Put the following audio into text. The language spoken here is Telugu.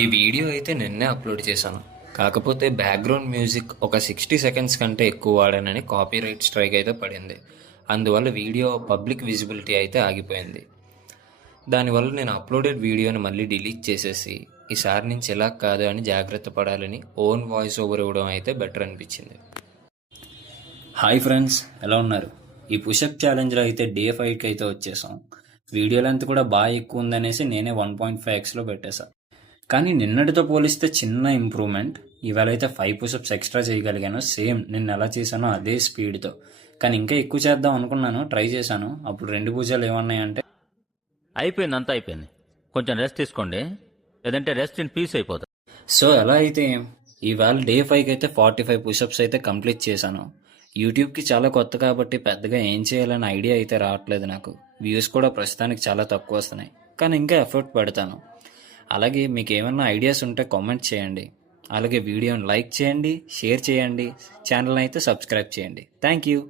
ఈ వీడియో అయితే నిన్నే అప్లోడ్ చేశాను. కాకపోతే బ్యాక్గ్రౌండ్ మ్యూజిక్ ఒక 60 సెకండ్స్ కంటే ఎక్కువ వాడానని కాపీరైట్ స్ట్రైక్ అయితే పడింది. అందువల్ల వీడియో పబ్లిక్ విజిబిలిటీ అయితే ఆగిపోయింది. దానివల్ల నేను అప్లోడెడ్ వీడియోని మళ్ళీ డిలీట్ చేసేసి ఈసారి నుంచి ఇలా కాదు అని జాగ్రత్త పడాలని ఓన్ వాయిస్ ఓవర్ ఇవ్వడం అయితే బెటర్ అనిపించింది. హాయ్ ఫ్రెండ్స్, ఎలా ఉన్నారు? ఈ పుషప్ ఛాలెంజ్లో అయితే డే 5కి అయితే వచ్చేసాం. వీడియో లెంత్ కూడా బాగా ఎక్కువ ఉందనేసి నేనే 1.5xలో పెట్టేశాను. కానీ నిన్నటితో పోలిస్తే చిన్న ఇంప్రూవ్మెంట్. ఇవాళ అయితే 5 పుషప్స్ ఎక్స్ట్రా చేయగలిగాను, సేమ్ నిన్న ఎలా చేశానో అదే స్పీడ్తో. కానీ ఇంకా ఎక్కువ చేద్దాం అనుకున్నాను, ట్రై చేశాను. అప్పుడు 2 భుజాలు ఏమన్నాయంటే అయిపోయింది, అంతా అయిపోయింది, కొంచెం రెస్ట్ తీసుకోండి, లేదంటే రెస్ట్ ఇన్ పీస్ అయిపోతుంది. సో ఎలా అయితే ఇవాళ డే 5కి అయితే 45 పుషప్స్ అయితే కంప్లీట్ చేశాను. యూట్యూబ్కి చాలా కొత్త కాబట్టి పెద్దగా ఏం చేయాలని ఐడియా అయితే రావట్లేదు నాకు. వ్యూస్ కూడా ప్రస్తుతానికి చాలా తక్కువ వస్తున్నాయి, కానీ ఇంకా ఎఫర్ట్ పెడతాను. అలాగే మీకు ఏమైనా ఐడియాస్ ఉంటే కామెంట్ చేయండి. అలాగే వీడియోని లైక్ చేయండి, షేర్ చేయండి, ఛానల్ని అయితే సబ్స్క్రైబ్ చేయండి. Thank you.